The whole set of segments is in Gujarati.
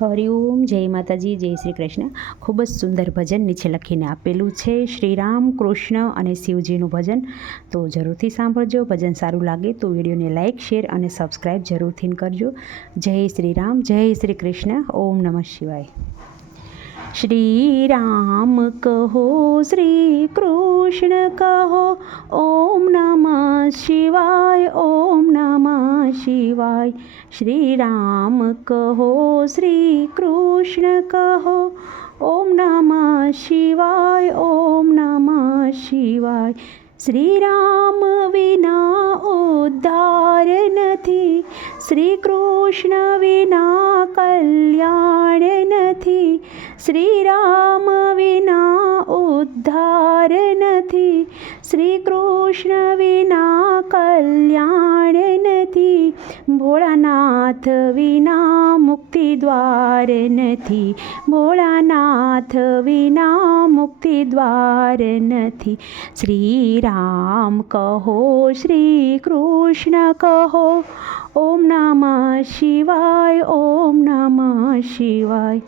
હરિઓમ જય માતાજી, જય શ્રી કૃષ્ણ. ખૂબ જ સુંદર ભજન નીચે લખીને આપેલું છે. શ્રી રામ કૃષ્ણ અને શિવજીનું ભજન. તો જરૂરથી સાંભળજો, ભજન સારું લાગે તો વિડીયોને લાઇક શેર અને સબસ્ક્રાઈબ જરૂરથી કરજો. જય શ્રી રામ જય શ્રી કૃષ્ણ. ઓમ નમઃ શિવાય. શ્રી રામ કહો શ્રી કૃષ્ણ કહો ઓમ નમઃ શિવાય ઓમ નમઃ શિવાય શ્રી રામ કહો શ્રી કૃષ્ણ કહો ઓમ નમઃ શિવાય ઓમ નમઃ શિવાય શ્રી રામ વિના ઉદ્ધાર નથી શ્રી કૃષ્ણ વિના શ્રી રામ વિના ઉદ્ધાર નથી. શ્રી કૃષ્ણ વિના કલ્યાણ નથી. ભોળાનાથ વિના મુક્તિ દ્વાર નથી. ભોળાનાથ વિના મુક્તિ દ્વાર નથી. શ્રી રામ કહો શ્રી કૃષ્ણ કહો, ઓમ નમઃ શિવાય, ઓમ નમઃ શિવાય.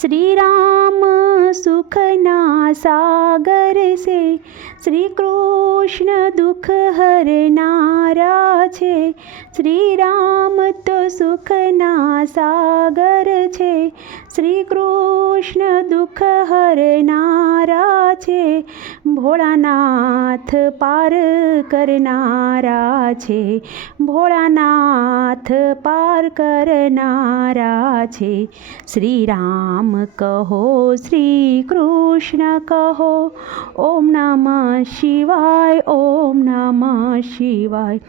શ્રી રામ સુખના સાગર છે. શ્રી કૃષ્ણ દુઃખ હરનારા છે. શ્રી રામ તો સુખના સાગર છે. શ્રી કૃષ્ણ દુઃખ હરનારા છે. ભોળાનાથ પાર કરનારા છે. ભોળાનાથ પાર કરનારા છે. શ્રી રામ કહો શ્રી કૃષ્ણ કહો, ઓમ નમઃ શિવાય, ઓમ નમઃ શિવાય.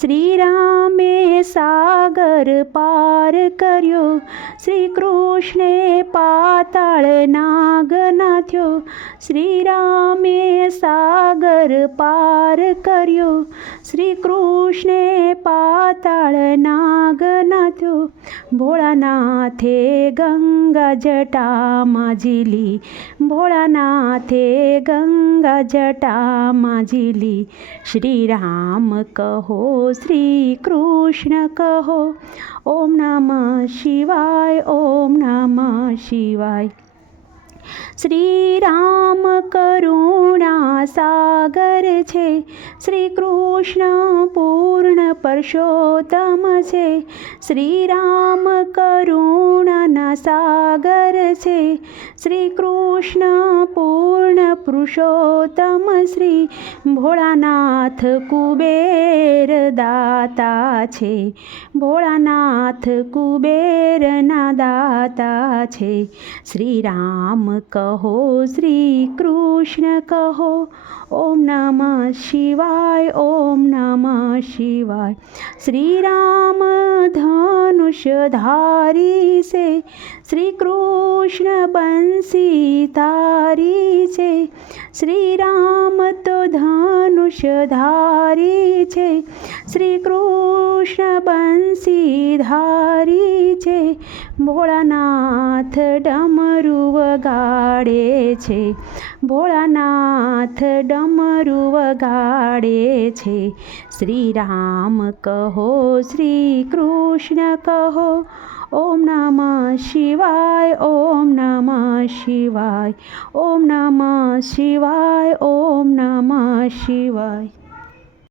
શ્રી રામે સાગર પાર કર્યો શ્રી કૃષ્ણે પાતાળ નાગ નાથ્યો શ્રી રામે સાગર પાર કર્યો શ્રી કૃષ્ણે પાતાળ નાગ ભોળાનાથે ગંગા જટા માજીલી ભોળાનાથે ગંગા જટા માજીલી શ્રી રામ કહો શ્રી કૃષ્ણ કહો, ઓમ નમઃ શિવાય, ઓમ નમઃ શિવાય. શ્રી રામ કરુણા સાગર છે શ્રી કૃષ્ણ પૂર્ણ પરશોત્તમ છે. શ્રીરામ કરુણાના સાગર છે. શ્રી કૃષ્ણ પૂર્ણ પુરુષોત્તમ શ્રી. ભોળાનાથ કુબેર દાતા છે. ભોળાનાથ કુબેરના દાતા છે. શ્રીરામ કહો શ્રી કૃષ્ણ કહો, ઓમ નમઃ શિવાય ઓમ નમઃ શિવાય શ્રી રામ ધનુષધારી છે શ્રી કૃષ્ણ બંસી તારી છે શ્રી રામ તો ધનુષધારી છે શ્રી કૃષ્ણ બંસી ધારી છે ભોળાનાથ ડમરુ વગાડે છે ભોળાનાથ ડમરુ વગાડે છે. શ્રી રામ કહો શ્રી કૃષ્ણ કહો, ઓમ નમઃ શિવાય, ઓમ નમઃ શિવાય, ઓમ નમઃ શિવાય, ઓમ નમઃ શિવાય.